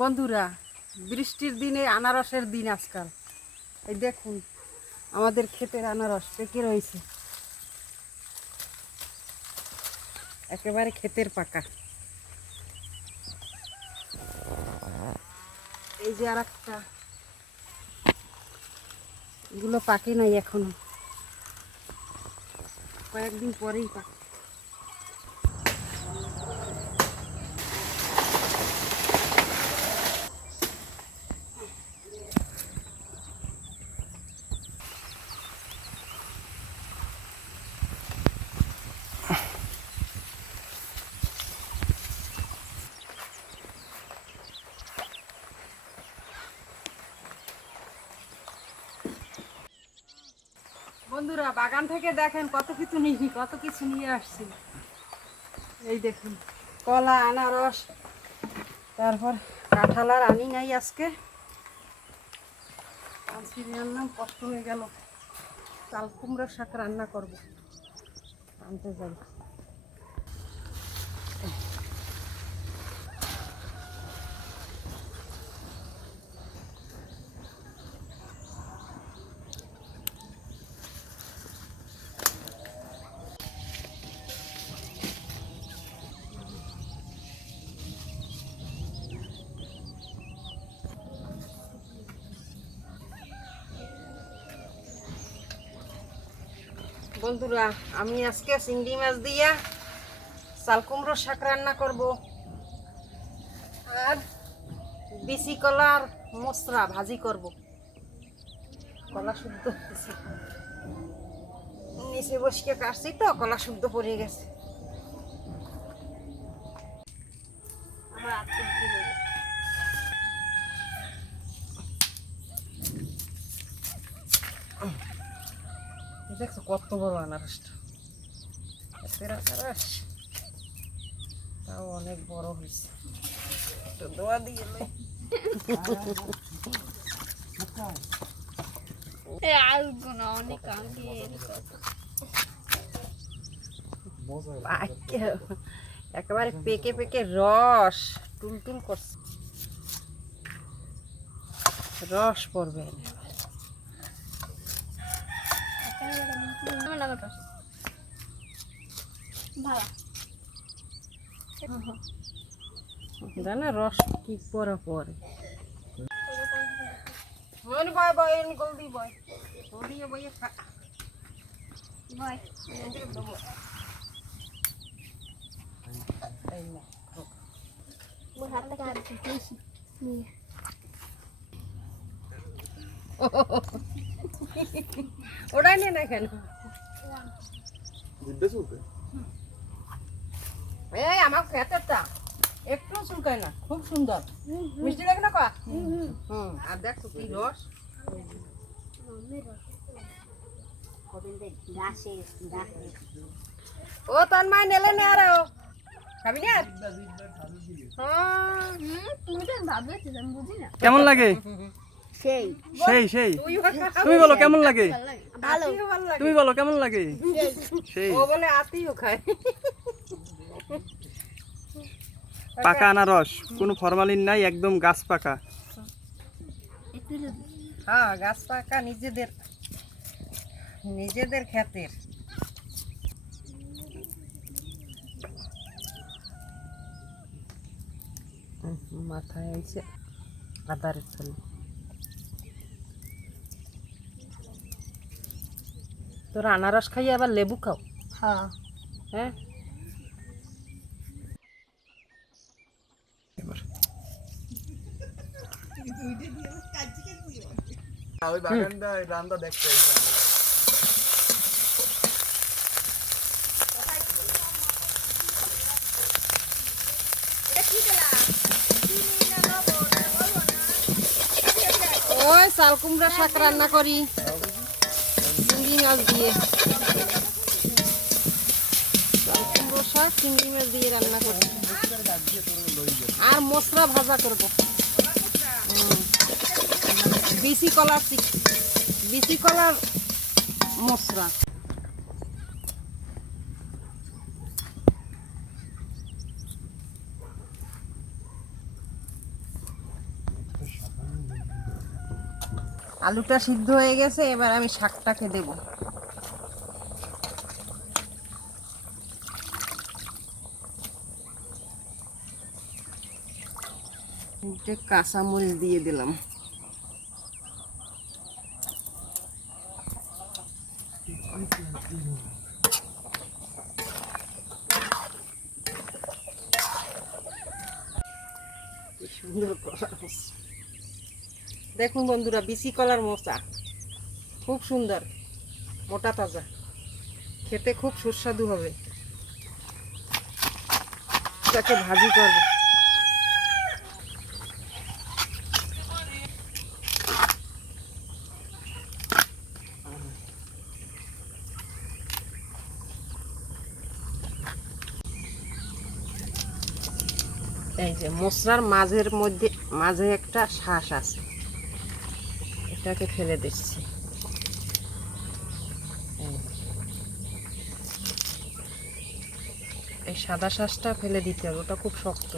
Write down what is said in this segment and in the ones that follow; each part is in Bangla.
বন্ধুরা, বৃষ্টির দিনে আনারসের দিন আজকাল। এই দেখুন, আমাদের ক্ষেতের আনারস পেকে রয়েছে? একেবারে ক্ষেতের পাকা। এই যে আর একটা এগুলো পাকে নাই এখনও। কয়েকদিন পরেই পাকে বন্ধুরা, বাগান থেকে দেখেন কত কিছু নিয়ে, কত কিছু নিয়ে আসছি। এই দেখুন, কলা, আনারস, তারপর কাঁঠাল আর আনি নাই আজকে। আজকে আনলাম কষ্ট হয়ে গেল। চাল কুমড়োর শাক রান্না করব। আনতে যাই বন্ধুরা, আমি আজকে চিংড়ি মাছ দিয়া চাল কুমড়োর শাক রান্না করব। আর বিচি কলার মশলা ভাজি করব। কলা শুদ্ধ নিচে বসকে কাটছি তো, কলা শুদ্ধ পড়ে গেছে। আমার কি হলো? এই দেখছ কত বড় আনারসটা আনারস? তাও অনেক বড় হয়েছে। একটু দোয়া দিয়ে একেবারে পেকে পেকে রস টুলটুল করছে। রস পড়বে জানা রস কি পরে পরে? বয় বয় বয় গলদি বয় গলদি বয় খা বয় এই না ওটাই নে না কেন? এই আমার খেতেরটা একটু চুলকায় না খুব সুন্দর। মিষ্টি লাগে না কা হুম আর দেখো কি রস। ও তার মায় নেলে নে আর। না? হ্যাঁ, কেমন লাগে? সেই। সেই সেই। তুমি বলো কেমন লাগে? ভালো। তুমি বলো কেমন লাগে? সেই। ও বলে আতিও খায়। পাকা আনারস কোনো ফরমালিন নাই একদম গাছ পাকা। হ্যাঁ গাছ পাকা নিজেদের নিজেদের ক্ষেতের মাথায় আইছে আদারের ছলি। তোর আনারস খাই আবার লেবু খাও। হ্যাঁ। হ্যাঁ? ওই বাগানটা রান্দা দেখতে ওই চাল কুমড়া শাক রান্না করি। চিংড়ি দিয়ে। কুমড়ো শাক মাছ দিয়ে রান্না করি আর মশলা ভাজা করব। বিসি কলার বিসি কলার মশলা। আলুটা সিদ্ধ হয়ে গেছে এবার আমি শাকটাকে দেব কাঁচামরিচ দিয়ে দিলাম সুন্দর হচ্ছে। দেখুন বন্ধুরা, বিসি কলার মোচা। খুব সুন্দর, মোটা তাজা। খেতে খুব সুস্বাদু হবে। এটাকে ভাজি করব। এই যে, মশলার মাঝের মধ্যে, মাঝে একটা শ্বাস আছে। এটাকে ফেলে দিচ্ছি এই। সাদা শাঁসটা ফেলে দিতে হবে ওটা খুব শক্ত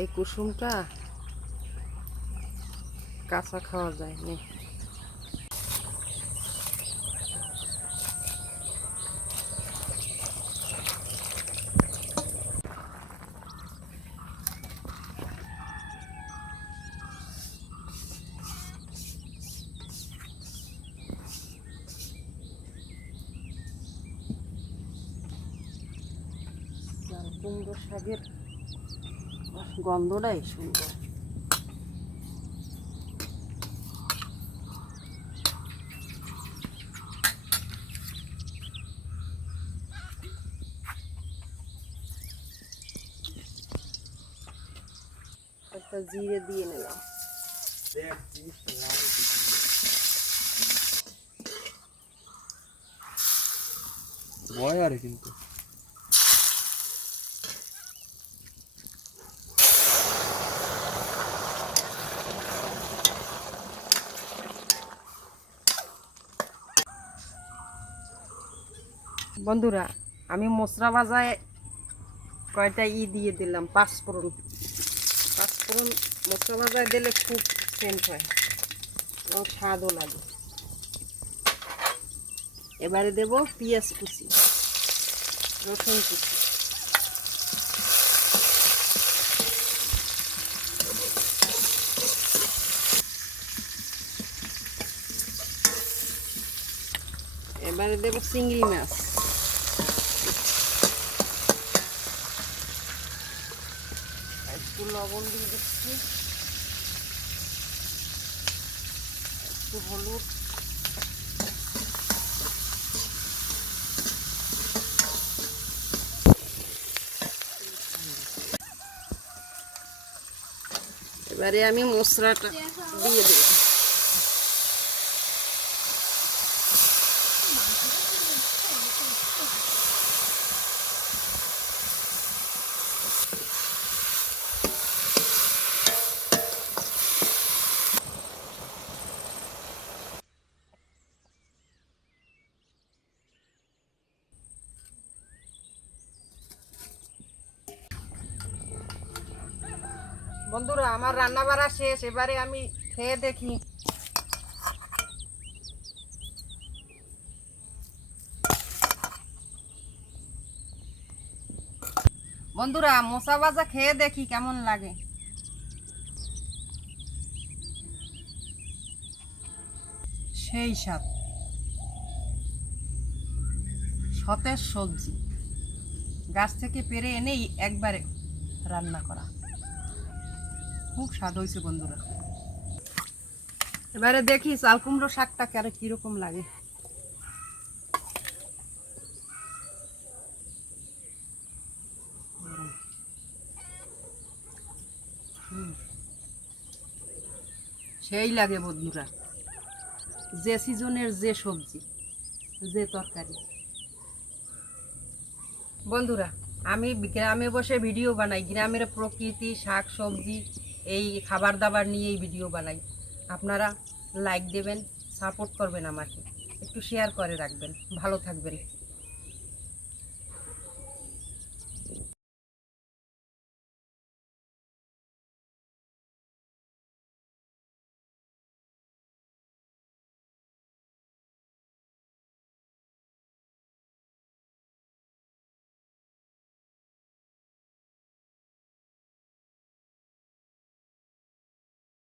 এই কুসুমটা কাঁচা খাওয়া যায় নে। কুমড়ো শাকের গন্ধটাই সুন্দর একটা জিরে দিয়ে নিলাম। ভয় আরে কিন্তু বন্ধুরা, আমি মশলা ভাজায় কয়টা ই দিয়ে দিলাম? পাঁচফোড়ন। পাঁচফোড়ন মশলা ভাজায় দিলে খুব সেন্ট হয় এবং স্বাদও লাগে। এবারে দেব পেঁয়াজ কুচি, রসুন কুচি। এবারে দেব চিংড়ি মাছ। একটু লবণ দিয়ে দিচ্ছি। একটু হলুদ। এবারে আমি মশলাটা দিয়ে দেবো বন্ধুরা, আমার রান্না বাড়া শেষ। এবারে আমি খেয়ে দেখি। বন্ধুরা, মশা ভাজা খেয়ে দেখি কেমন লাগে। সেই স্বাদ। সতেজ সবজি। গাছ থেকে পেরে এনেই একবারে রান্না করা। খুব স্বাদ হয়েছে বন্ধুরা। এবারে দেখি চাল কুমড়ো শাকটা কেন কীরকম লাগে। সেই লাগে বন্ধুরা। যে সিজনের যে সবজি, যে তরকারি। বন্ধুরা, আমি গ্রামে বসে ভিডিও বানাই। গ্রামের প্রকৃতি শাক সবজি এই খাবার দাবার নিয়েই ভিডিও বানাই। আপনারা লাইক দেবেন সাপোর্ট করবেন আমাকে। একটু শেয়ার করে রাখবেন। ভালো থাকবেন।